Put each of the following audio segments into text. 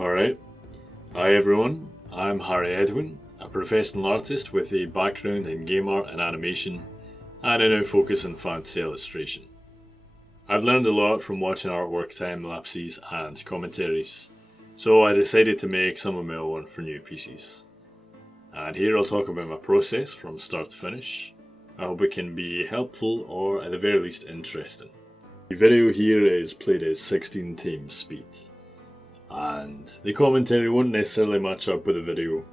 Alright, hi everyone, I'm Hari Edwin, a professional artist with a background in game art and animation, and I now focus on fantasy illustration. I've learned a lot from watching artwork time-lapses and commentaries, so I decided to make some of my own for new pieces. And here I'll talk about my process from start to finish. I hope it can be helpful or at the very least interesting. The video here is played at 16 times speed, and the commentary won't necessarily match up with the video,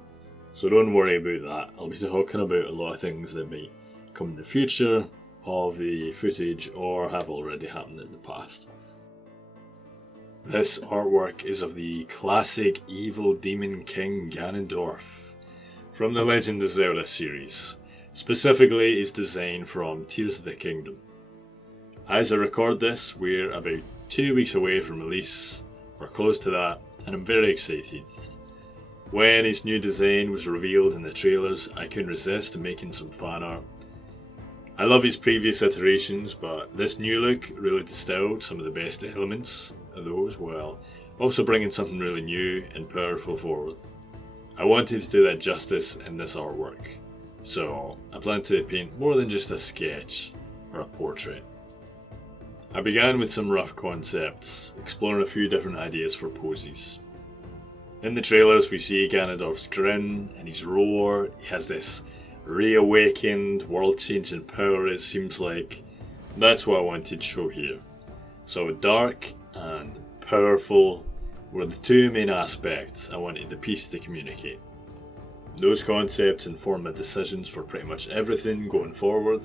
so don't worry about that. I'll be talking about a lot of things that may come in the future of the footage or have already happened in the past. This artwork is of the classic evil demon king Ganondorf from the Legend of Zelda series, specifically his design from Tears of the Kingdom. As I record this, we're about 2 weeks away from release. We're close to that, and I'm very excited. When his new design was revealed in the trailers, I couldn't resist making some fan art. I love his previous iterations, but this new look really distilled some of the best elements of those, while also bringing something really new and powerful forward. I wanted to do that justice in this artwork, so I plan to paint more than just a sketch or a portrait. I began with some rough concepts, exploring a few different ideas for poses. In the trailers we see Ganondorf's grin and his roar. He has this reawakened, world-changing power, it seems like. That's what I wanted to show here. So dark and powerful were the two main aspects I wanted the piece to communicate. Those concepts inform my decisions for pretty much everything going forward,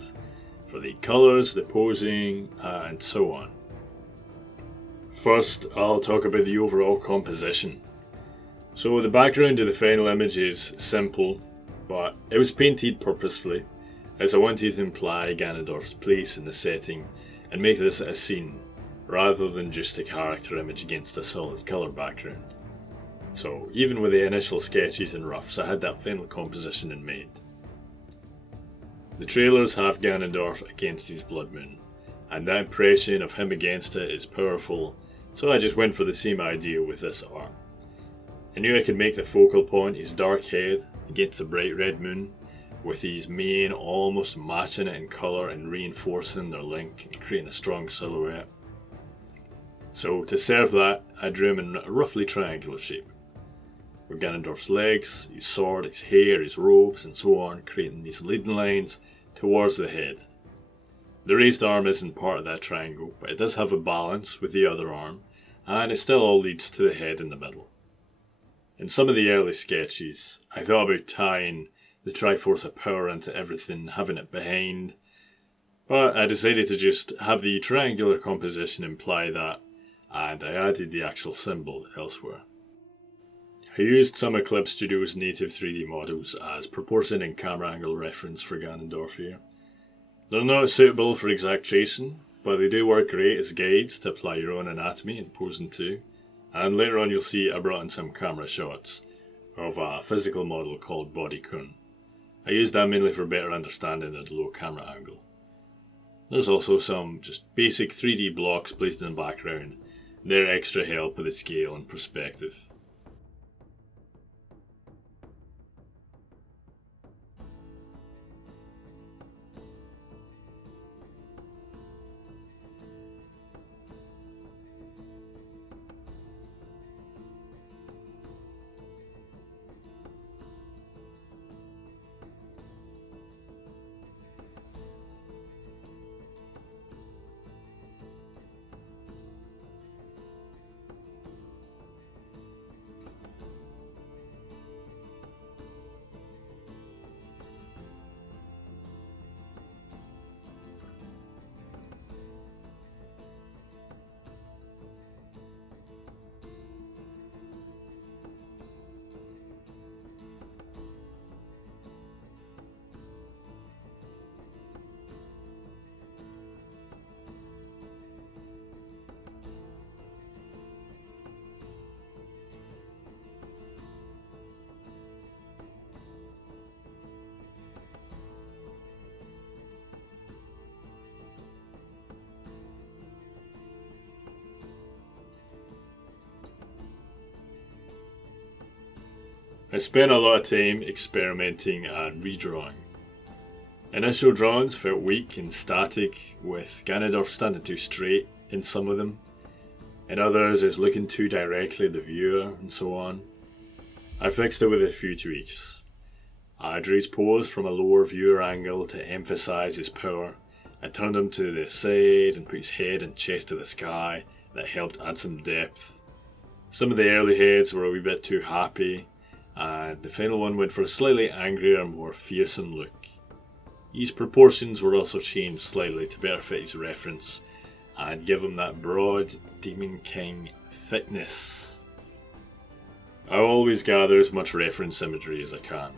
for the colours, the posing, and so on. First, I'll talk about the overall composition. So the background of the final image is simple, but it was painted purposefully, as I wanted to imply Ganondorf's place in the setting and make this a scene, rather than just a character image against a solid colour background. So even with the initial sketches and roughs, I had that final composition in mind. The trailers have Ganondorf against his blood moon, and that impression of him against it is powerful, so I just went for the same idea with this art. I knew I could make the focal point his dark head against the bright red moon, with his mane almost matching it in colour and reinforcing their link and creating a strong silhouette. So to serve that, I drew him in a roughly triangular shape, with Ganondorf's legs, his sword, his hair, his robes and so on, creating these leading lines towards the head. The raised arm isn't part of that triangle, but it does have a balance with the other arm, and it still all leads to the head in the middle. In some of the early sketches, I thought about tying the Triforce of Power into everything, having it behind, but I decided to just have the triangular composition imply that, and I added the actual symbol elsewhere. I used some Eclipse Studios native 3D models as proportion and camera angle reference for Ganondorf here. They're not suitable for exact tracing, but they do work great as guides to apply your own anatomy and posing too. And later on you'll see I brought in some camera shots of a physical model called Bodycoon. I used that mainly for better understanding at a low camera angle. There's also some just basic 3D blocks placed in the background. They're extra help with the scale and perspective. I spent a lot of time experimenting and redrawing. Initial drawings felt weak and static, with Ganondorf standing too straight in some of them. In others, it was looking too directly at the viewer, and so on. I fixed it with a few tweaks. I drew his pose from a lower viewer angle to emphasise his power. I turned him to the side and put his head and chest to the sky. That helped add some depth. Some of the early heads were a wee bit too happy, and the final one went for a slightly angrier and more fearsome look. His proportions were also changed slightly to better fit his reference and give him that broad Demon King thickness. I always gather as much reference imagery as I can,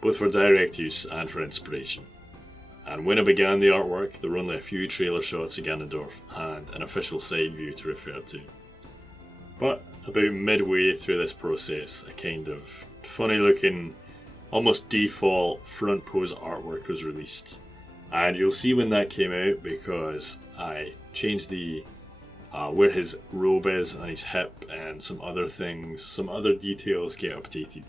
both for direct use and for inspiration. And when I began the artwork, there were only a few trailer shots of Ganondorf and an official side view to refer to. But about midway through this process, a kind of funny looking, almost default front pose artwork was released. And you'll see when that came out because I changed the where his robe is on his hip and some other things, some other details get updated.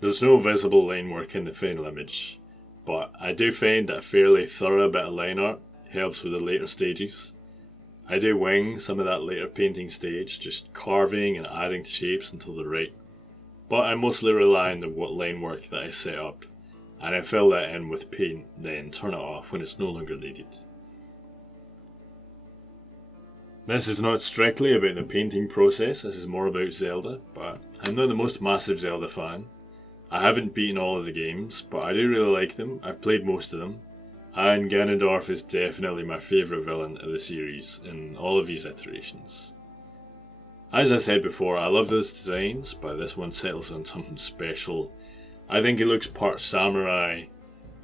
There's no visible line work in the final image, but I do find that a fairly thorough bit of line art helps with the later stages. I do wing some of that later painting stage, just carving and adding shapes until they're right, but I mostly rely on the line work that I set up, and I fill that in with paint, then turn it off when it's no longer needed. This is not strictly about the painting process, this is more about Zelda, but I'm not the most massive Zelda fan. I haven't beaten all of the games, but I do really like them. I've played most of them, and Ganondorf is definitely my favourite villain of the series in all of these iterations. As I said before, I love those designs, but this one settles on something special. I think he looks part samurai,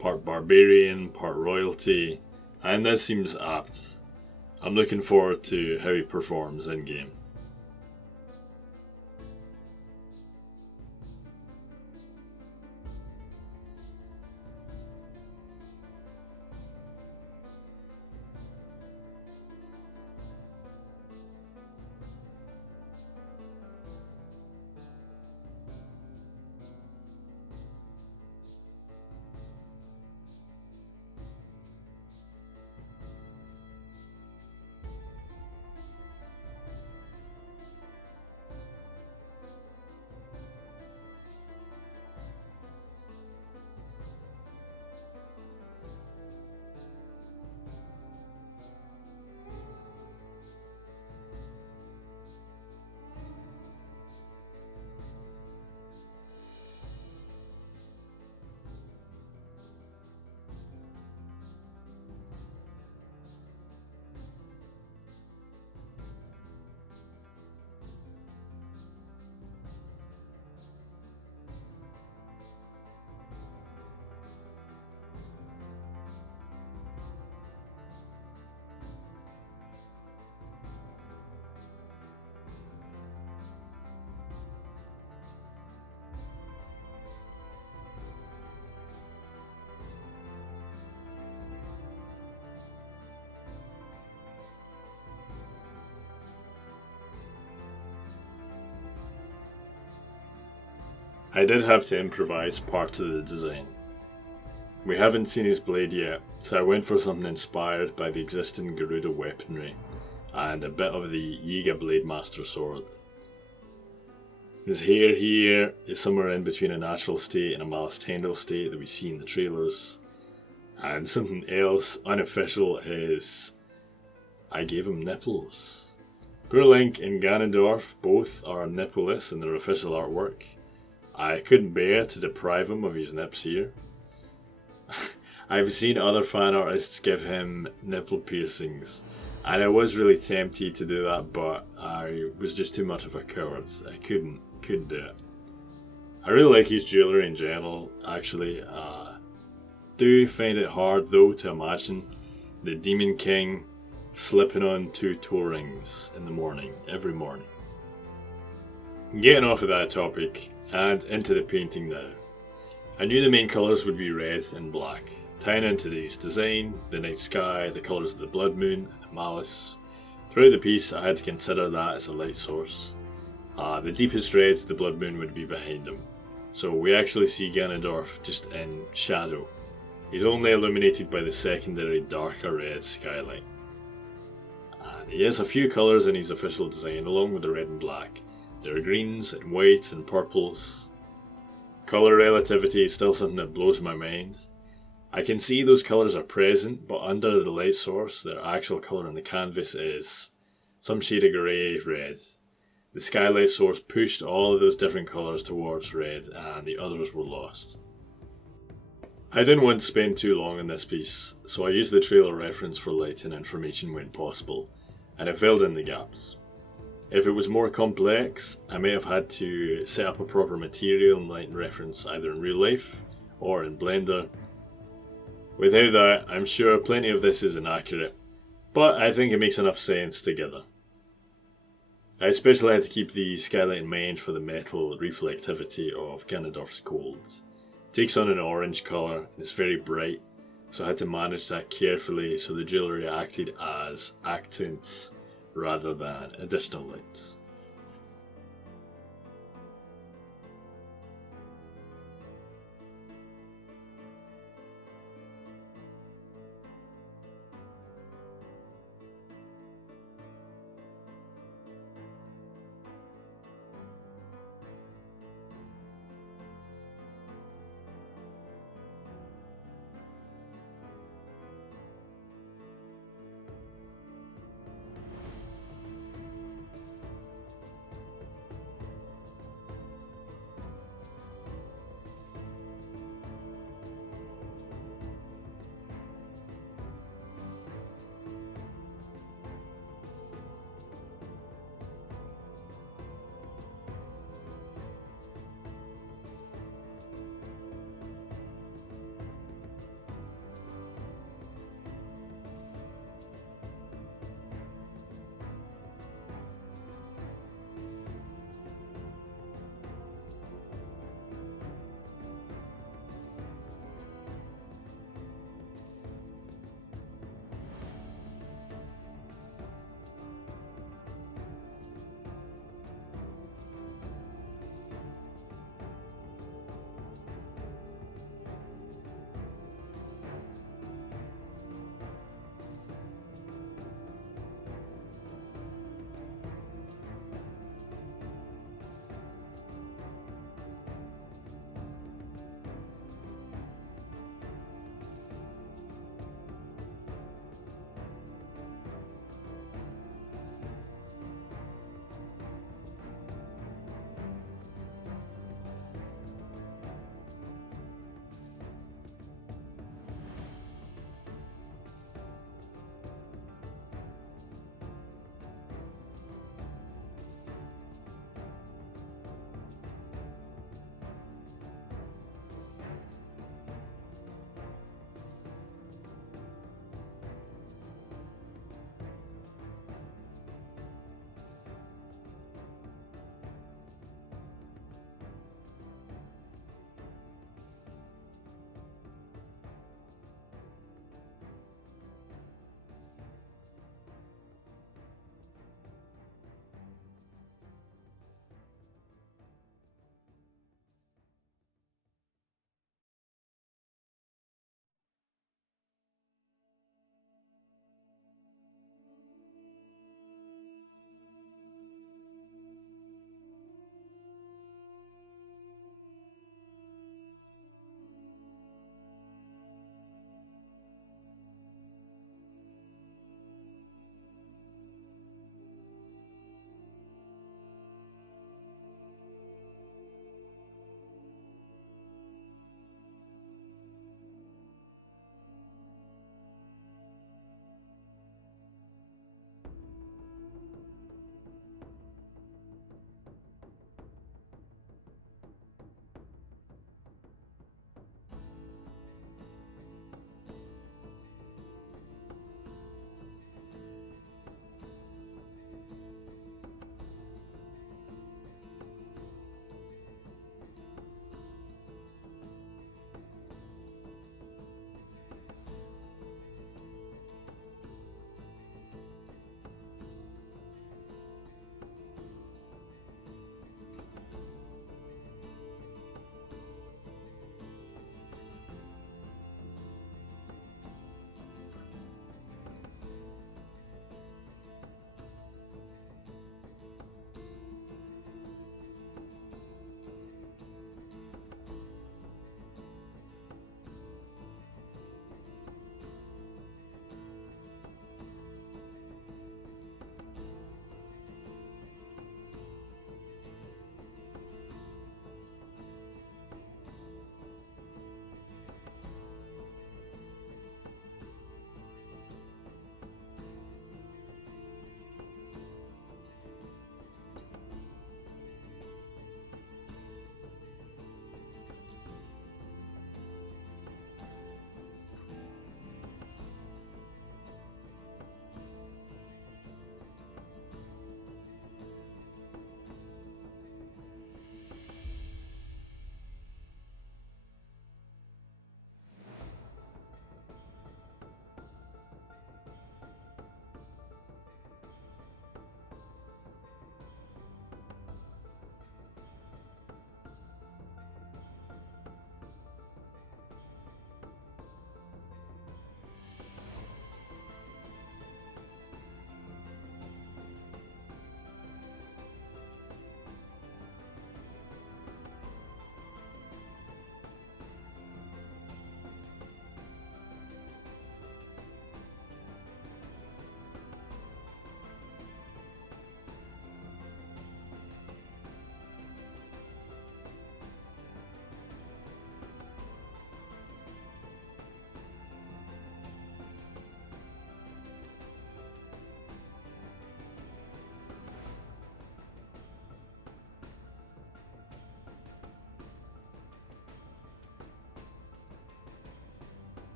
part barbarian, part royalty, and this seems apt. I'm looking forward to how he performs in game. I did have to improvise parts of the design. We haven't seen his blade yet, so I went for something inspired by the existing Garuda weaponry and a bit of the Yiga Blade Master sword. His hair here is somewhere in between a natural state and a Malice Tendril state that we see in the trailers. And something else unofficial is I gave him nipples. Poor Link and Ganondorf both are nippleless in their official artwork. I couldn't bear to deprive him of his nips here. I've seen other fan artists give him nipple piercings, and I was really tempted to do that, but I was just too much of a coward. I couldn't do it. I really like his jewellery in general, actually. Do find it hard though to imagine the Demon King slipping on 2 toe rings in the morning, every morning. Getting off of that topic, and into the painting now. I knew the main colours would be red and black, tying into his design, the night sky, the colours of the blood moon, and the malice. Throughout the piece I had to consider that as a light source. The deepest reds of the blood moon would be behind him, so we actually see Ganondorf just in shadow. He's only illuminated by the secondary darker red skyline. And he has a few colours in his official design along with the red and black. There are greens and whites and purples. Colour relativity is still something that blows my mind. I can see those colours are present, but under the light source, their actual colour on the canvas is some shade of grey red. The skylight source pushed all of those different colours towards red, and the others were lost. I didn't want to spend too long on this piece, so I used the trailer reference for light and information when possible, and I filled in the gaps. If it was more complex, I may have had to set up a proper material and light reference either in real life or in Blender. Without that, I'm sure plenty of this is inaccurate, but I think it makes enough sense together. I especially had to keep the skylight in mind for the metal reflectivity of Ganondorf's gold. It takes on an orange colour and it's very bright, so I had to manage that carefully so the jewellery acted as accents rather than additional lights.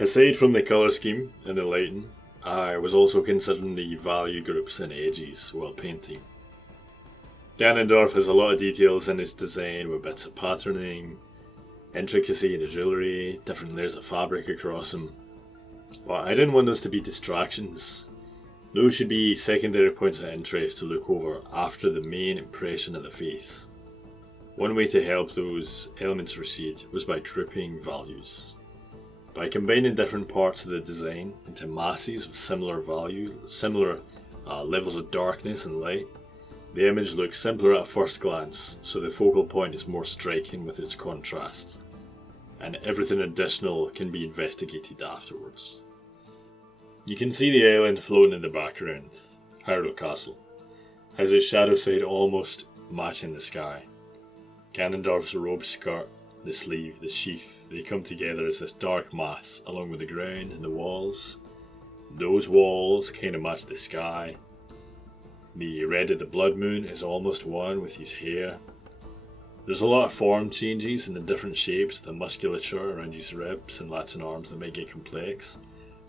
Aside from the colour scheme and the lighting, I was also considering the value groups and edges while painting. Ganondorf has a lot of details in his design with bits of patterning, intricacy in the jewellery, different layers of fabric across him. But I didn't want those to be distractions. Those should be secondary points of interest to look over after the main impression of the face. One way to help those elements recede was by grouping values. By combining different parts of the design into masses of similar levels of darkness and light, the image looks simpler at first glance, so the focal point is more striking with its contrast, and everything additional can be investigated afterwards. You can see the island floating in the background, Hyrule Castle, has its shadow side almost matching the sky. Ganondorf's robe skirt, the sleeve, the sheath, they come together as this dark mass, along with the ground and the walls. Those walls kind of match the sky. The red of the blood moon is almost one with his hair. There's a lot of form changes in the different shapes, the musculature around his ribs and lats and arms that might get complex,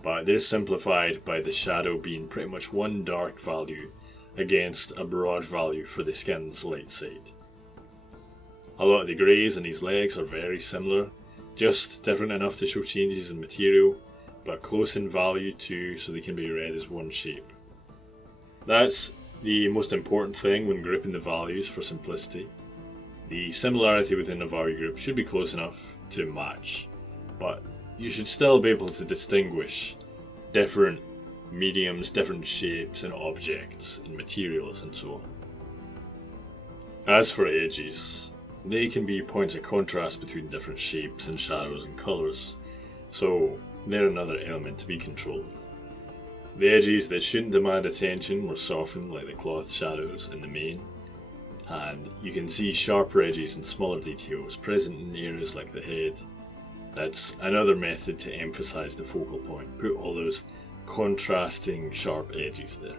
but they're simplified by the shadow being pretty much one dark value against a broad value for the skin's light side. A lot of the greys in his legs are very similar, just different enough to show changes in material, but close in value too, so they can be read as one shape. That's the most important thing when grouping the values for simplicity. The similarity within a value group should be close enough to match, but you should still be able to distinguish different mediums, different shapes and objects and materials and so on. As for edges, they can be points of contrast between different shapes and shadows and colours, so they're another element to be controlled. The edges that shouldn't demand attention were softened like the cloth shadows in the main, and you can see sharper edges and smaller details present in areas like the head. That's another method to emphasise the focal point, put all those contrasting sharp edges there.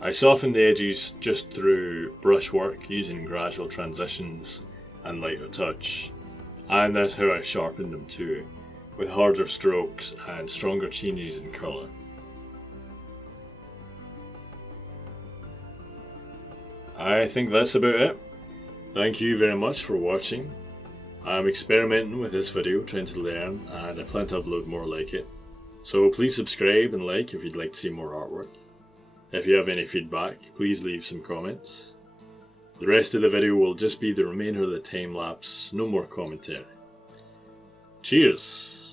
I softened the edges just through brushwork using gradual transitions and lighter touch, and that's how I sharpened them too, with harder strokes and stronger changes in colour. I think that's about it. Thank you very much for watching. I'm experimenting with this video, trying to learn, and I plan to upload more like it. So please subscribe and like if you'd like to see more artwork. If you have any feedback, please leave some comments. The rest of the video will just be the remainder of the time lapse, no more commentary. Cheers!